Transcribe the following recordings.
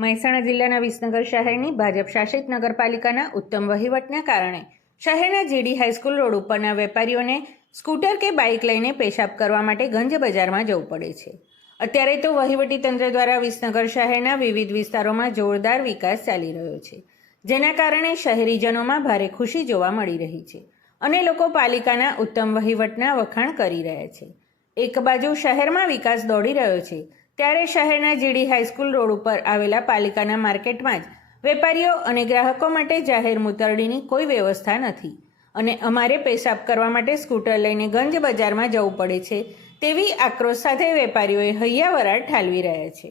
મહેસાણા જિલ્લાના વિસનગર શહેરની ભાજપ શાસિત નગરપાલિકાના ઉત્તમ વહીવટના કારણે શહેરના જીડી હાઈસ્કૂલ રોડ ઉપરના વેપારીઓને સ્કૂટર કે બાઇક લઈને પેશાબ કરવા માટે ગંજ બજારમાં જવું પડે છે। અત્યારે તો વહીવટીતંત્ર દ્વારા વિસનગર શહેરના વિવિધ વિસ્તારોમાં જોરદાર વિકાસ ચાલી રહ્યો છે, જેના કારણે શહેરીજનોમાં ભારે ખુશી જોવા મળી રહી છે અને લોકો પાલિકાના ઉત્તમ વહીવટના વખાણ કરી રહ્યા છે। એક બાજુ શહેરમાં વિકાસ દોડી રહ્યો છે, ત્યારે શહેરના જીડી હાઈસ્કૂલ રોડ ઉપર આવેલા પાલિકાના માર્કેટમાં જ વેપારીઓ અને ગ્રાહકો માટે જાહેર મૂતરડીની કોઈ વ્યવસ્થા નથી અને અમારે પેશાબ કરવા માટે સ્કૂટર લઈને ગંજ બજારમાં જવું પડે છે તેવી આક્રોશ સાથે વેપારીઓએ હૈયાવરાળ ઠાલવી રહ્યા છે।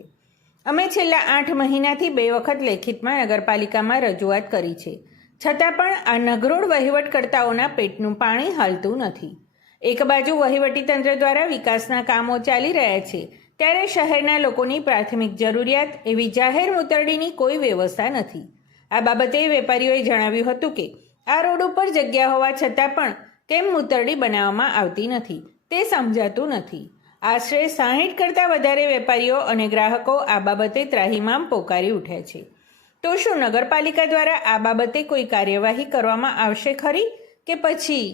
અમે છેલ્લા 8 મહિનાથી 2 વખત લેખિતમાં નગરપાલિકામાં રજૂઆત કરી છે, છતાં પણ આ નગરોળ વહીવટકર્તાઓના પેટનું પાણી હાલતું નથી। એક બાજુ વહીવટીતંત્ર દ્વારા વિકાસના કામો ચાલી રહ્યા છે, ત્યારે શહેરના લોકોની પ્રાથમિક જરૂરિયાત એવી જાહેર મૂતરડીની કોઈ વ્યવસ્થા નથી। આ બાબતે વેપારીઓએ જણાવ્યું હતું કે આ રોડ ઉપર જગ્યા હોવા છતાં પણ કેમ મૂતરડી બનાવવામાં આવતી નથી તે સમજાતું નથી। આશરે 60 કરતાં વધારે વેપારીઓ અને ગ્રાહકો આ બાબતે ત્રાહિમામ પોકારી ઉઠ્યા છે। તો શું નગરપાલિકા દ્વારા આ બાબતે કોઈ કાર્યવાહી કરવામાં આવશે ખરી કે પછી